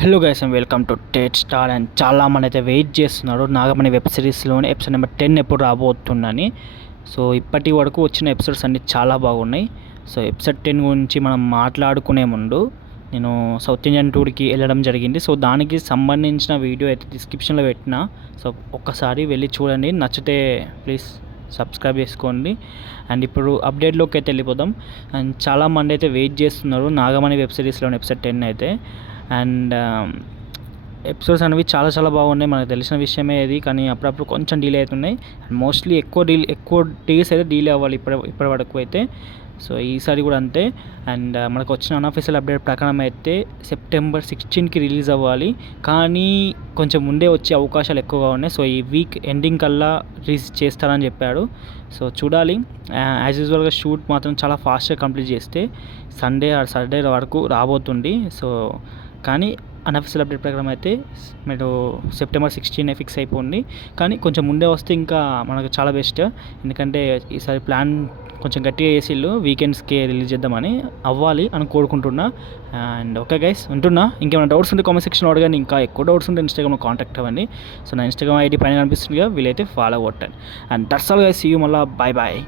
Hello guys and welcome to Tate star. And చాలా మంది అయితే వెయిట్ చేస్తున్నారు నాగమణి వెబ్ సిరీస్లోనే ఎపిసోడ్ నెంబర్ 10 ఎప్పుడు రాబోతుందని. సో ఇప్పటి వరకు వచ్చిన ఎపిసోడ్స్ అన్నీ చాలా బాగున్నాయి. సో ఎపిసోడ్ 10 గురించి మనం మాట్లాడుకునే ముందు నేను సౌత్ ఇండియన్ టూర్కి వెళ్ళడం జరిగింది. సో దానికి సంబంధించిన వీడియో అయితే డిస్క్రిప్షన్లో పెట్టిన. సో ఒక్కసారి వెళ్ళి చూడండి, నచ్చితే ప్లీజ్ సబ్స్క్రైబ్ చేసుకోండి. అండ్ ఇప్పుడు అప్డేట్లోకి అయితే వెళ్ళిపోదాం. అండ్ చాలామంది అయితే వెయిట్ చేస్తున్నారు నాగమణి వెబ్ సిరీస్లోని ఎపిసోడ్ 10 అయితే. అండ్ ఎపిసోడ్స్ అనేవి చాలా చాలా బాగున్నాయి, మనకు తెలిసిన విషయమే ఇది. కానీ అప్పుడప్పుడు కొంచెం డిలే అవుతున్నాయి. అండ్ మోస్ట్లీ ఎక్కువ డేస్ అయితే డిలే అవ్వాలి ఇప్పటి వరకు అయితే. సో ఈసారి కూడా అంతే. అండ్ మనకు వచ్చిన అన్అఫీషియల్ అప్డేట్ ప్రకారం అయితే సెప్టెంబర్ 16కి రిలీజ్ అవ్వాలి, కానీ కొంచెం ముందే వచ్చే అవకాశాలు ఎక్కువగా ఉన్నాయి. సో ఈ వీక్ ఎండింగ్ కల్లా రిలీజ్ చేస్తారని చెప్పాడు. సో చూడాలి. యాజ్ యూజువల్గా షూట్ మాత్రం చాలా ఫాస్ట్గా కంప్లీట్ చేస్తే సండే ఆర్ సాటర్డే వరకు రాబోతుంది. సో కానీ అన్అఫీషియల్ అప్డేట్ ప్రకారం అయితే మీరు సెప్టెంబర్ 16 ఫిక్స్ అయిపోయింది. కానీ కొంచెం ముందే వస్తే ఇంకా మనకు చాలా బెస్ట్. ఎందుకంటే ఈసారి ప్లాన్ కొంచెం గట్టిగా చేసిళ్ళు, వీకెండ్స్కి రిలీజ్ చేద్దామని అవ్వాలి అని కోరుకుంటున్నా. అండ్ ఓకే గైస్, ఉంటున్నా. ఇంకేమైనా డౌట్స్ ఉంటే కామెంట్ సెక్షన్లో అడగండి. ఇంకా ఎక్కువ డౌట్స్ ఉంటే ఇన్స్టాగ్రామ్లో కాంటాక్ట్ అవ్వండి. సో నా ఇన్స్టాగ్రామ్ ఐడి పైన కనిపిస్తుందిగా, వీలైతే ఫాలో కొట్టండి. And that's all guys, see you. మళ్ళీ బాయ్ బాయ్.